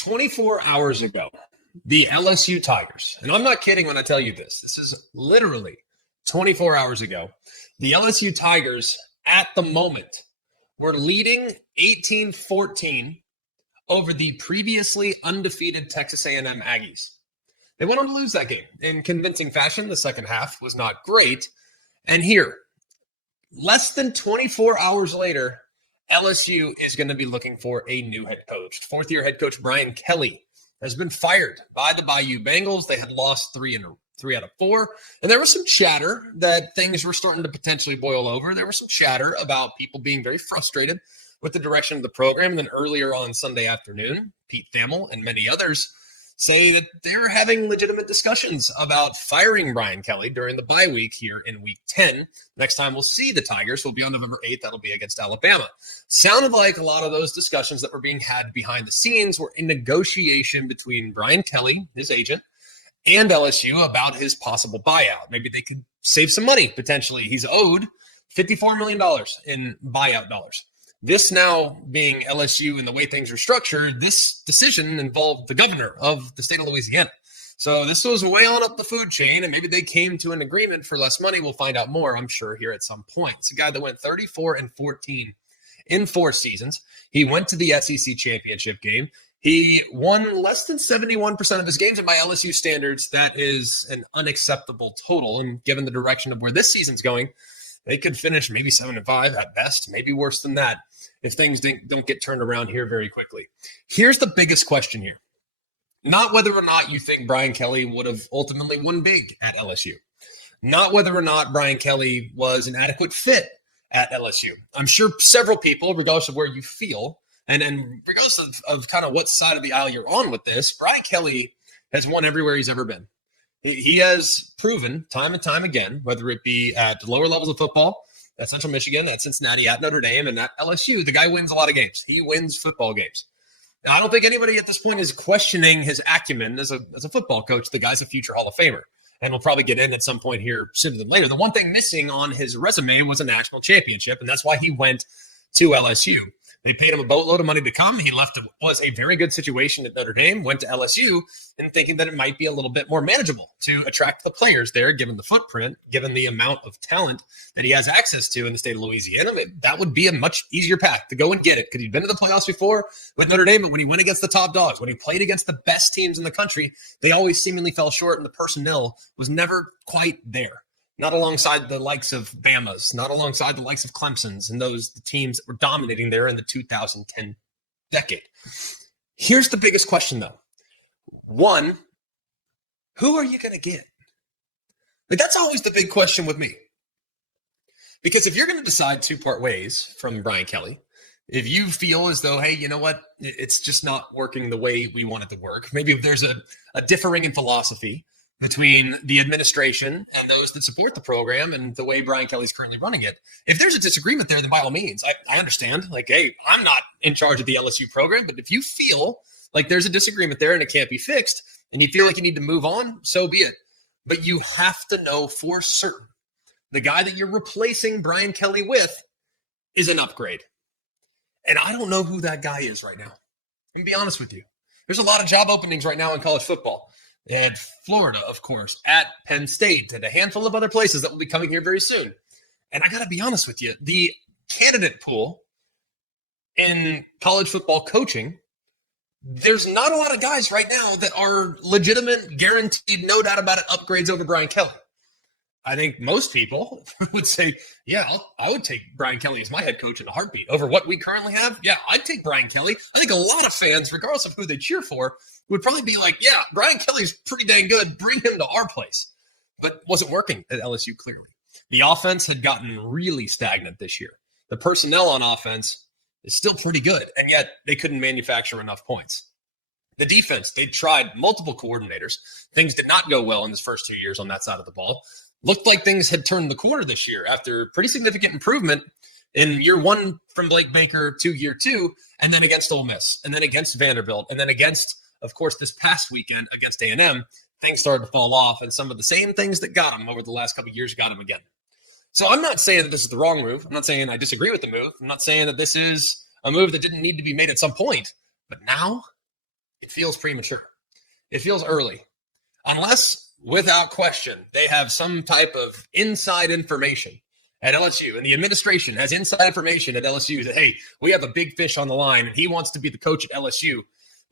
24 hours ago, the LSU Tigers, and I'm not kidding when I tell you this is literally 24 hours ago, the LSU Tigers at the moment were leading 18-14 over the previously undefeated Texas A&M Aggies. They went on to lose that game in convincing fashion. The second half was not great. And here, less than 24 hours later, LSU is going to be looking for a new head coach. Fourth-year head coach Brian Kelly has been fired by the Bayou Bengals. They had lost three out of four. And there was some chatter that things were starting to potentially boil over. There was some chatter about people being very frustrated with the direction of the program. And then earlier on Sunday afternoon, Pete Thamel and many others say that they're having legitimate discussions about firing Brian Kelly during the bye week here in week 10. Next time we'll see the Tigers will be on November 8th. That'll be against Alabama. Sounded like a lot of those discussions that were being had behind the scenes were in negotiation between Brian Kelly, his agent, and LSU about his possible buyout. Maybe they could save some money, potentially. He's owed $54 million in buyout dollars. This now being LSU and the way things are structured, this decision involved the governor of the state of Louisiana. So this was way on up the food chain, and maybe they came to an agreement for less money. We'll find out more, I'm sure, here at some point. It's a guy that went 34-14 in 4 seasons. He went to the SEC championship game. He won less than 71% of his games, and by LSU standards, that is an unacceptable total. And given the direction of where this season's going, they could finish maybe 7-5 at best, maybe worse than that, if things don't get turned around here very quickly. Here's the biggest question here. Not whether or not you think Brian Kelly would have ultimately won big at LSU. Not whether or not Brian Kelly was an adequate fit at LSU. I'm sure several people, regardless of where you feel, and regardless of kind of what side of the aisle you're on with this, Brian Kelly has won everywhere he's ever been. He has proven time and time again, whether it be at the lower levels of football, at Central Michigan, at Cincinnati, at Notre Dame, and at LSU, the guy wins a lot of games. He wins football games. Now, I don't think anybody at this point is questioning his acumen as a football coach. The guy's a future Hall of Famer, and we'll probably get in at some point here sooner than later. The one thing missing on his resume was a national championship, and that's why he went to LSU. They paid him a boatload of money to come. He left. It was a very good situation at Notre Dame, went to LSU, and thinking that it might be a little bit more manageable to attract the players there, given the footprint, given the amount of talent that he has access to in the state of Louisiana. That would be a much easier path to go and get it, because he'd been to the playoffs before with Notre Dame, but when he went against the top dogs, when he played against the best teams in the country, they always seemingly fell short, and the personnel was never quite there. Not alongside the likes of Bama's, not alongside the likes of Clemson's and the teams that were dominating there in the 2010 decade. Here's the biggest question, though. One, who are you going to get? That's always the big question with me. Because if you're going to decide to part ways from Brian Kelly, if you feel as though, hey, you know what, it's just not working the way we want it to work, maybe if there's a differing in philosophy between the administration and those that support the program and the way Brian Kelly's currently running it. If there's a disagreement there, then by all means, I understand. Like, hey, I'm not in charge of the LSU program, but if you feel like there's a disagreement there and it can't be fixed, and you feel like you need to move on, so be it. But you have to know for certain the guy that you're replacing Brian Kelly with is an upgrade. And I don't know who that guy is right now. I'm going to be honest with you. There's a lot of job openings right now in college football. At Florida, of course, at Penn State, and a handful of other places that will be coming here very soon. And I got to be honest with you, the candidate pool in college football coaching, there's not a lot of guys right now that are legitimate, guaranteed, no doubt about it, upgrades over Brian Kelly. I think most people would say, yeah, I would take Brian Kelly as my head coach in a heartbeat over what we currently have. Yeah, I'd take Brian Kelly. I think a lot of fans, regardless of who they cheer for, would probably be like, yeah, Brian Kelly's pretty dang good. Bring him to our place. But wasn't working at LSU, clearly. The offense had gotten really stagnant this year. The personnel on offense is still pretty good, and yet they couldn't manufacture enough points. The defense, they tried multiple coordinators. Things did not go well in his first 2 years on that side of the ball. Looked like things had turned the corner this year after pretty significant improvement in year one from Blake Baker to year two, and then against Ole Miss, and then against Vanderbilt, and then against, of course, this past weekend against A&M. Things started to fall off, and some of the same things that got him over the last couple of years got him again. So I'm not saying that this is the wrong move. I'm not saying I disagree with the move. I'm not saying that this is a move that didn't need to be made at some point. But now, It feels premature. It feels early. Unless, without question, they have some type of inside information at LSU, and the administration has inside information at LSU that, hey, we have a big fish on the line, and he wants to be the coach at LSU,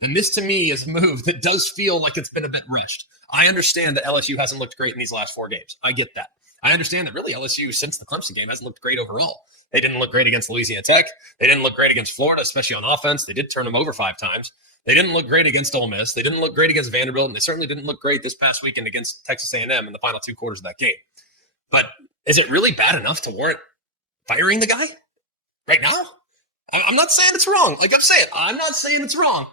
then this to me is a move that does feel like it's been a bit rushed. I understand that LSU hasn't looked great in these last 4 games. I get that. I understand that really LSU, since the Clemson game, hasn't looked great overall. They didn't look great against Louisiana Tech. They didn't look great against Florida, especially on offense. They did turn them over 5 times. They didn't look great against Ole Miss. They didn't look great against Vanderbilt, and they certainly didn't look great this past weekend against Texas A&M in the final 2 quarters of that game. But is it really bad enough to warrant firing the guy right now? I'm not saying it's wrong. Like I'm saying, I'm not saying it's wrong.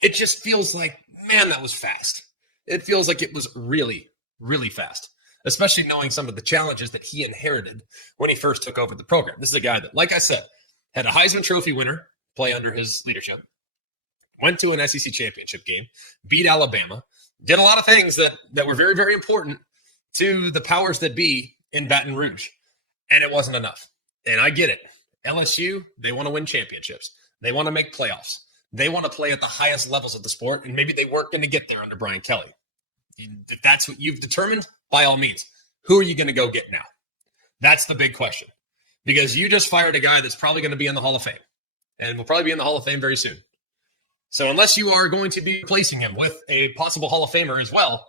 It just feels like, man, that was fast. It feels like it was really, really fast, especially knowing some of the challenges that he inherited when he first took over the program. This is a guy that, like I said, had a Heisman Trophy winner play under his leadership, went to an SEC championship game, beat Alabama, did a lot of things that were very, very important to the powers that be in Baton Rouge, and it wasn't enough. And I get it. LSU, they want to win championships. They want to make playoffs. They want to play at the highest levels of the sport, and maybe they weren't going to get there under Brian Kelly. If that's what you've determined, by all means, who are you going to go get now? That's the big question, because you just fired a guy that's probably going to be in the Hall of Fame, and will probably be in the Hall of Fame very soon. So unless you are going to be replacing him with a possible Hall of Famer as well,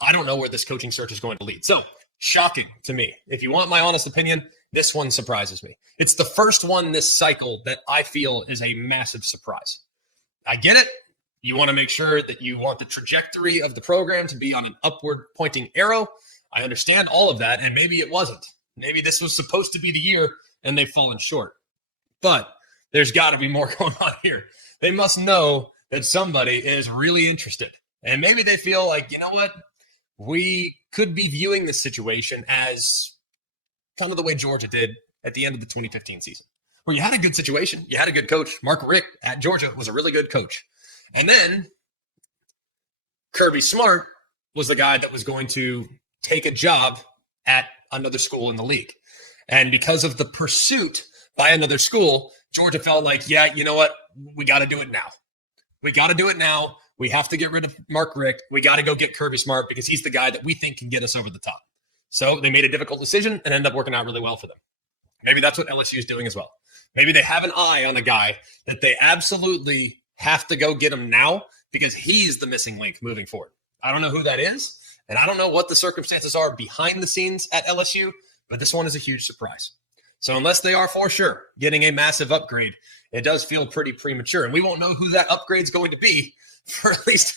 I don't know where this coaching search is going to lead. So shocking to me. If you want my honest opinion, this one surprises me. It's the first one this cycle that I feel is a massive surprise. I get it. You want to make sure that you want the trajectory of the program to be on an upward pointing arrow. I understand all of that, and maybe it wasn't. Maybe this was supposed to be the year, and they've fallen short. But there's got to be more going on here. They must know that somebody is really interested. And maybe they feel like, you know what? We could be viewing this situation as kind of the way Georgia did at the end of the 2015 season, where you had a good situation. You had a good coach. Mark Richt at Georgia was a really good coach. And then Kirby Smart was the guy that was going to take a job at another school in the league. And because of the pursuit by another school, Georgia felt like, yeah, you know what? We got to do it now. We got to do it now. We have to get rid of Mark Richt. We got to go get Kirby Smart because he's the guy that we think can get us over the top. So they made a difficult decision and ended up working out really well for them. Maybe that's what LSU is doing as well. Maybe they have an eye on a guy that they absolutely have to go get him now because he's the missing link moving forward. I don't know who that is, and I don't know what the circumstances are behind the scenes at LSU, but this one is a huge surprise. So unless they are for sure getting a massive upgrade, it does feel pretty premature. And we won't know who that upgrade is going to be for at least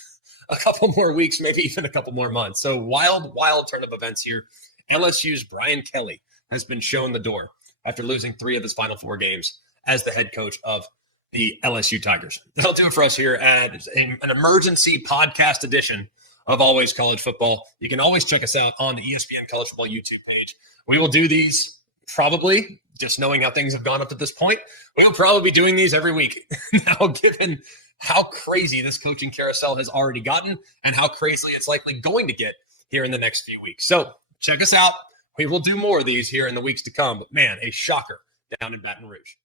a couple more weeks, maybe even a couple more months. So wild turn of events here. LSU's Brian Kelly has been shown the door after losing 3 of his final 4 games as the head coach of the LSU Tigers. That'll do it for us here at an emergency podcast edition of Always College Football. You can always check us out on the ESPN College Football YouTube page. We will do these probably, just knowing how things have gone up to this point, we'll probably be doing these every week. Now, given how crazy this coaching carousel has already gotten and how crazy it's likely going to get here in the next few weeks. So check us out. We will do more of these here in the weeks to come. But man, a shocker down in Baton Rouge.